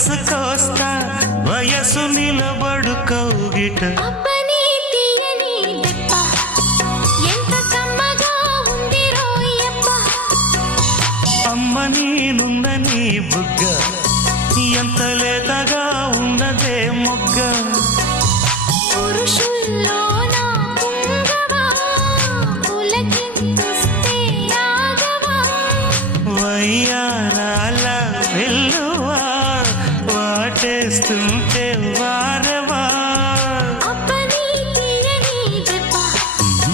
సొగసు కోస్తా వయసు నిలబడు కౌగిట అబ్బని తీయని దెబ్బ ఎంత కమ్మగా ఉంది రోయప్ప అమ్మ నీనుందని బుగ్గ